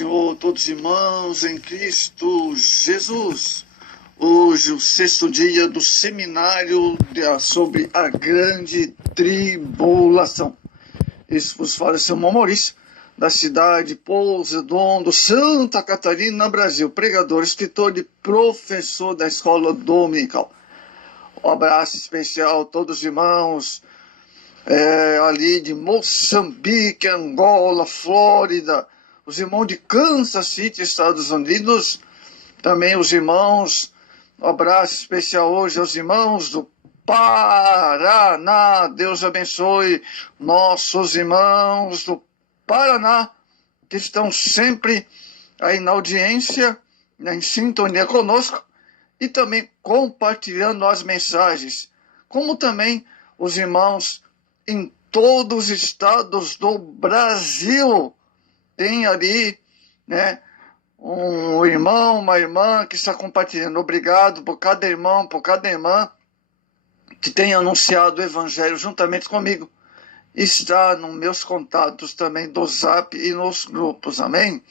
Senhor, todos irmãos em Cristo Jesus. Hoje, o sexto dia do seminário sobre a grande tribulação. Isso vos fala seu irmão Maurício, da cidade de Pouso Redondo, Santa Catarina, Brasil. Pregador, escritor e professor da escola dominical. Um abraço especial a todos os irmãos ali de Moçambique, Angola, Flórida, os irmãos de Kansas City, Estados Unidos, também os irmãos, um abraço especial hoje aos irmãos do Paraná. Deus abençoe nossos irmãos do Paraná, que estão sempre aí na audiência, em sintonia conosco, e também compartilhando as mensagens, como também os irmãos em todos os estados do Brasil. Tem ali, um irmão, uma irmã que está compartilhando. Obrigado por cada irmão, por cada irmã que tem anunciado o Evangelho juntamente comigo. Está nos meus contatos também do Zap e nos grupos. Amém?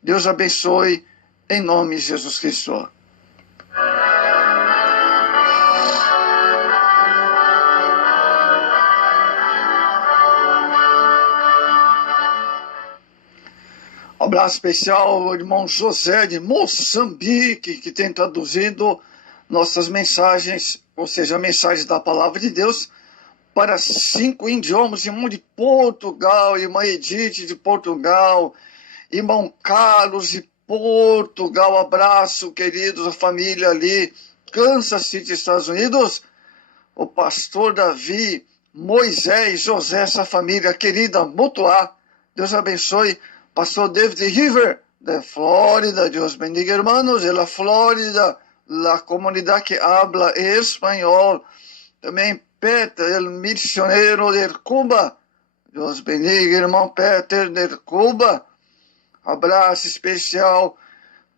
Deus abençoe em nome de Jesus Cristo. Um abraço especial ao irmão José de Moçambique, que tem traduzido nossas mensagens, ou seja, a mensagem da Palavra de Deus, para 5 idiomas. Irmão de Portugal, irmã Edith de Portugal, irmão Carlos de Portugal. Abraço, queridos, a família ali, Kansas City, Estados Unidos. O pastor Davi, Moisés, José, essa família querida, Mutuá. Deus abençoe. Pastor David River, de Flórida. Dios bendiga, hermanos, de la Flórida, la comunidad que habla espanhol. Também Peter, el misionero de Cuba. Dios bendiga, irmão Peter, de Cuba. Abraço especial.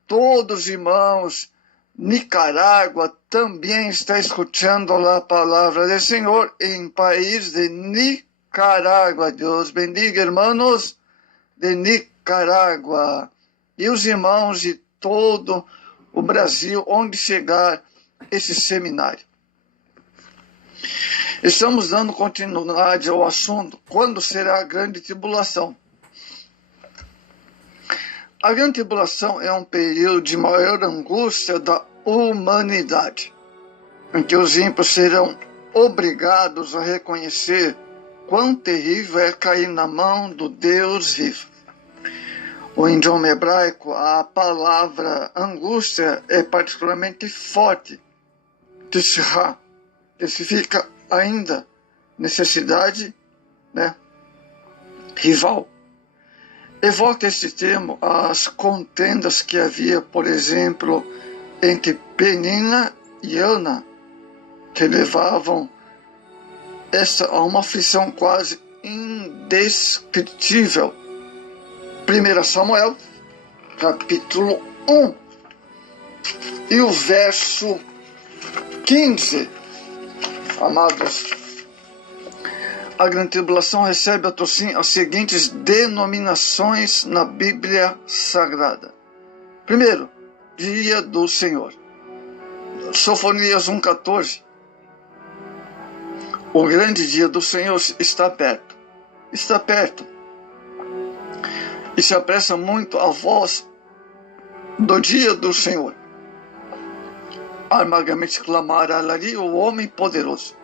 Todos os irmãos. Nicarágua também está escutando a palavra do Senhor em país de Nicarágua. Dios bendiga, hermanos de Nicarágua, e os irmãos de todo o Brasil, onde chegar esse seminário. Estamos dando continuidade ao assunto, quando será a grande tribulação. A grande tribulação é um período de maior angústia da humanidade, em que os ímpios serão obrigados a reconhecer quão terrível é cair na mão do Deus vivo. O idioma hebraico, a palavra angústia é particularmente forte. Tishra, que significa ainda, necessidade, rival. Evoca este termo as contendas que havia, por exemplo, entre Penina e Ana, que levavam a uma aflição quase indescritível. 1 Samuel, capítulo 1, e o verso 15. Amados, a grande tribulação recebe as seguintes denominações na Bíblia Sagrada. Primeiro, dia do Senhor. Sofonias 1,14. O grande dia do Senhor está perto. Está perto. E se apressa muito a voz do dia do Senhor. Amargamente clamará ali o homem poderoso.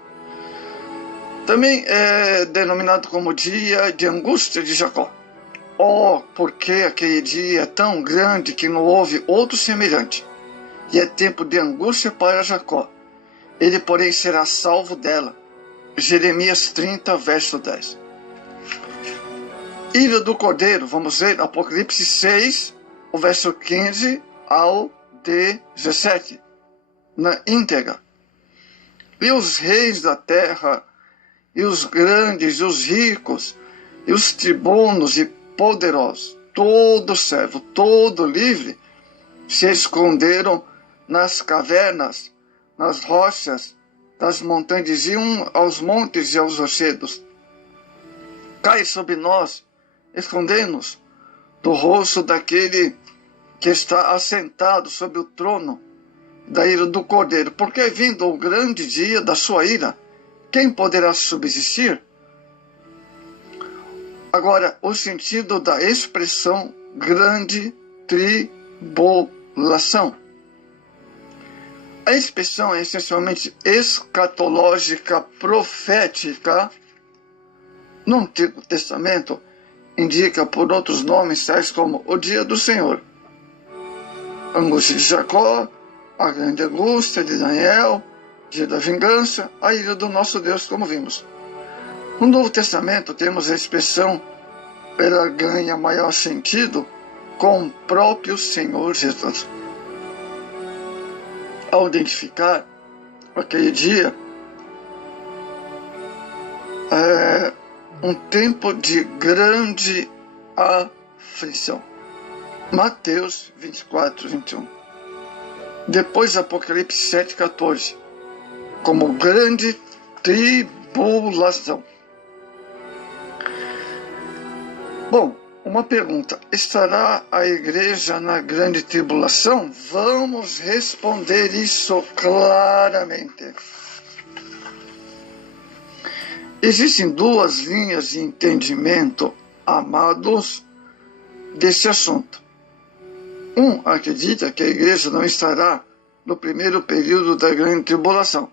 Também é denominado como dia de angústia de Jacó. Oh, porque aquele dia é tão grande que não houve outro semelhante. E é tempo de angústia para Jacó. Ele, porém, será salvo dela. Jeremias 30, verso 10. Ira do Cordeiro, vamos ver Apocalipse 6, o verso 15 ao 17, na íntegra. E os reis da terra, e os grandes, e os ricos, e os tribunos e poderosos, todo servo, todo livre, se esconderam nas cavernas, nas rochas, das montanhas, diziam aos montes e aos rochedos: cai sobre nós, escondei-nos do rosto daquele que está assentado sobre o trono da ira do Cordeiro, porque é vindo o grande dia da sua ira, quem poderá subsistir? Agora, o sentido da expressão grande tribulação. A expressão é essencialmente escatológica, profética. No Antigo Testamento, indica por outros nomes, tais como o dia do Senhor, a angústia de Jacó, a grande angústia de Daniel, dia da vingança, a ira do nosso Deus, como vimos. No Novo Testamento, temos a expressão, ela ganha maior sentido com o próprio Senhor Jesus. Ao identificar aquele dia, um tempo de grande aflição. Mateus 24, 21. Depois Apocalipse 7, 14. Como grande tribulação. Bom, uma pergunta. Estará a igreja na grande tribulação? Vamos responder isso claramente. Existem duas linhas de entendimento, amados, desse assunto. Um acredita que a igreja não estará no primeiro período da grande tribulação.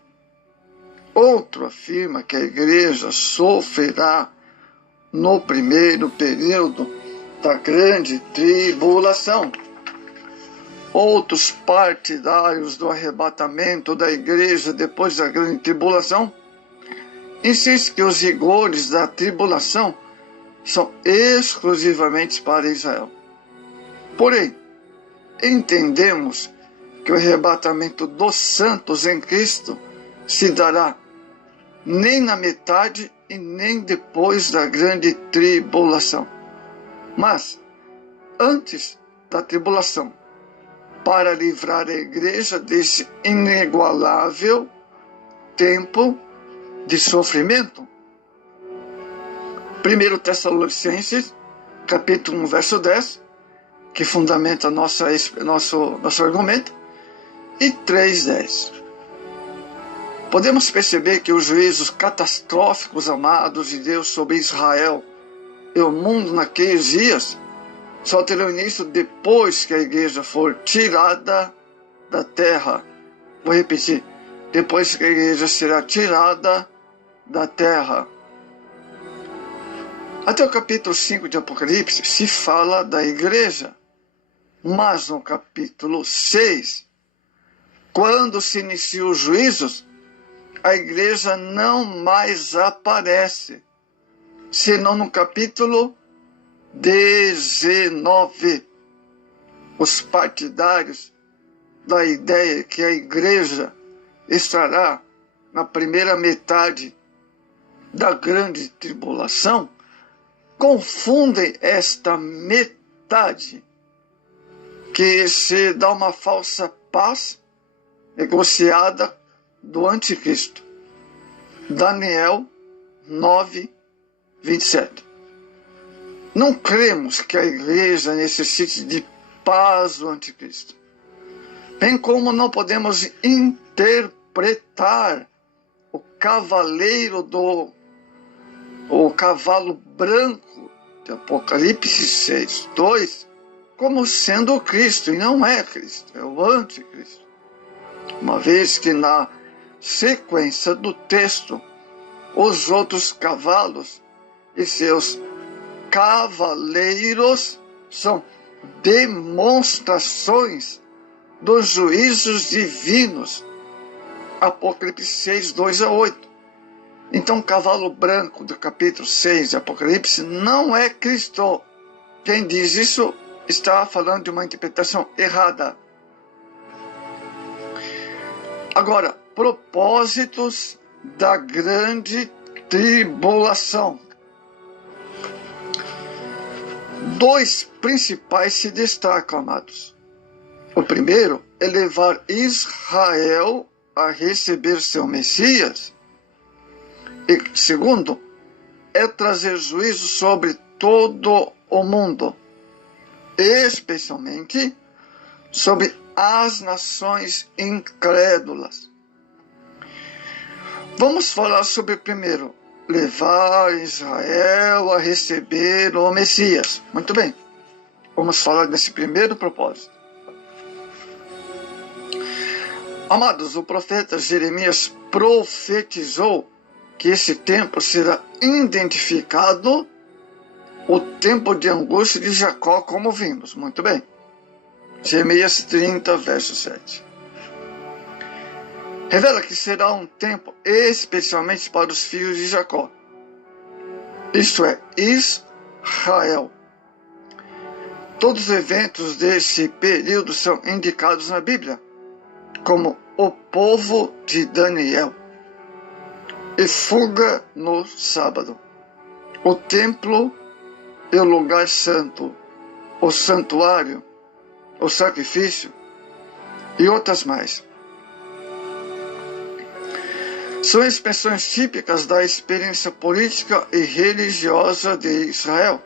Outro afirma que a igreja sofrerá no primeiro período da grande tribulação. Outros partidários do arrebatamento da igreja depois da grande tribulação insiste que os rigores da tribulação são exclusivamente para Israel. Porém, entendemos que o arrebatamento dos santos em Cristo se dará nem na metade e nem depois da grande tribulação, mas antes da tribulação, para livrar a igreja desse inigualável tempo de sofrimento. 1 Tessalonicenses, capítulo 1, verso 10, que fundamenta nosso argumento, e 3:10. Podemos perceber que os juízos catastróficos, amados de Deus, sobre Israel e o mundo naqueles dias só terão início depois que a igreja for tirada da terra. Vou repetir. Depois que a igreja será tirada da terra. Até o capítulo 5 de Apocalipse se fala da igreja. Mas no capítulo 6, quando se iniciam os juízos, a igreja não mais aparece, senão no capítulo 19. Os partidários da ideia que a igreja estará na primeira metade da grande tribulação confundem esta metade, que se dá uma falsa paz negociada do anticristo. Daniel 9, 27. Não cremos que a igreja necessite de paz do anticristo, bem como não podemos interpretar o cavalo branco de Apocalipse 6, 2 como sendo o Cristo, e não é Cristo, é o anticristo. Uma vez que na sequência do texto, os outros cavalos e seus cavaleiros são demonstrações dos juízos divinos. Apocalipse 6, 2-8. Então, o cavalo branco do capítulo 6 de Apocalipse não é Cristo. Quem diz isso está falando de uma interpretação errada. Agora, propósitos da grande tribulação. Dois principais se destacam, amados. O primeiro é levar Israel a receber seu Messias. E segundo, é trazer juízo sobre todo o mundo. especialmente sobre as nações incrédulas. Vamos falar sobre primeiro, levar Israel a receber o Messias. Muito bem, vamos falar desse primeiro propósito. Amados, o profeta Jeremias profetizou que esse tempo será identificado o tempo de angústia de Jacó, como vimos. Muito bem. Jeremias 30, verso 7. Revela que será um tempo especialmente para os filhos de Jacó. Isto é, Israel. Todos os eventos desse período são indicados na Bíblia, como o povo de Daniel, e fuga no sábado, o templo e o lugar santo, o santuário, o sacrifício e outras mais. São expressões típicas da experiência política e religiosa de Israel.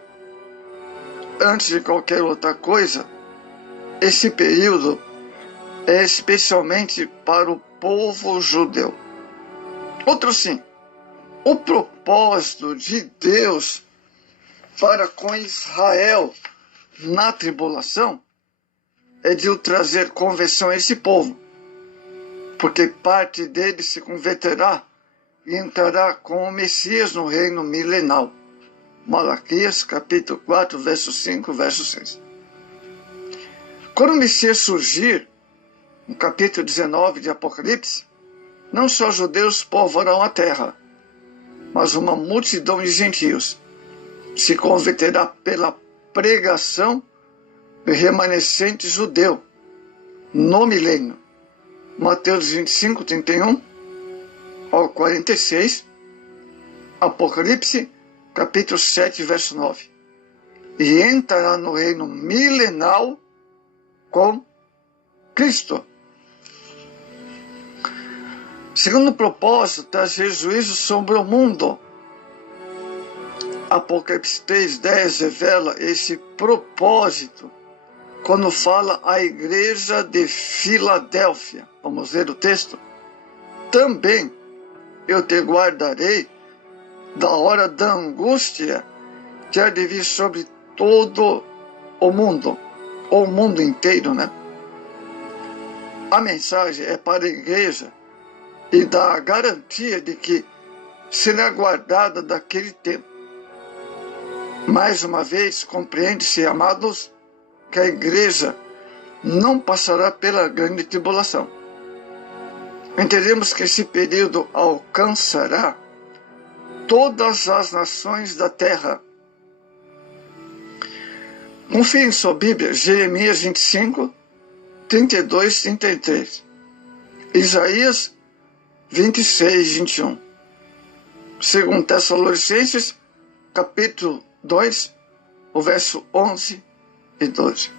Antes de qualquer outra coisa, esse período é especialmente para o povo judeu. Outro sim, o propósito de Deus para com Israel na tribulação é de o trazer conversão a esse povo, porque parte dele se converterá e entrará com o Messias no reino milenal. Malaquias capítulo 4, verso 5, verso 6. Quando o Messias surgir, no capítulo 19 de Apocalipse, não só judeus povoarão a terra, mas uma multidão de gentios se converterá pela pregação do remanescente judeu no milênio. Mateus 25, 31 ao 46, Apocalipse, capítulo 7, verso 9. E entrará no reino milenal com Cristo. Segundo propósito, trazer juízo sobre o mundo. Apocalipse 3:10 revela esse propósito quando fala a igreja de Filadélfia. Vamos ler o texto? Também eu te guardarei da hora da angústia que há de vir sobre todo o mundo inteiro, né? A mensagem é para a igreja e dá a garantia de que será guardada daquele tempo. Mais uma vez, compreende-se, amados, que a igreja não passará pela grande tribulação. Entendemos que esse período alcançará todas as nações da terra. Confie em sua Bíblia, Jeremias 25, 32, 33. Isaías 26, 21. Segundo Tessalonicenses, capítulo 2, o verso 11 e 12.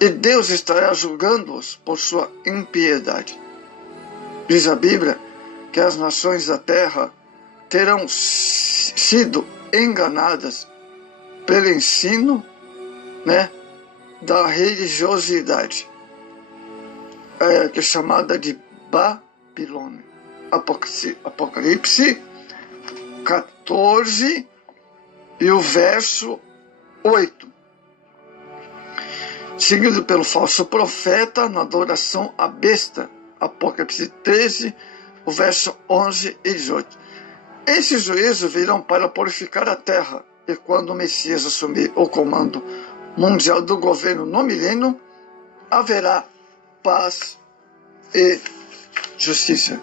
E Deus estará julgando-os por sua impiedade. Diz a Bíblia que as nações da terra terão sido enganadas pelo ensino, da religiosidade, que é chamada de Babilônia. Apocalipse 14 e o verso 8. Seguido pelo falso profeta na adoração à besta. Apocalipse 13, o verso 11 e 18. Esses juízos virão para purificar a terra, e quando o Messias assumir o comando mundial do governo no milênio, haverá paz e justiça.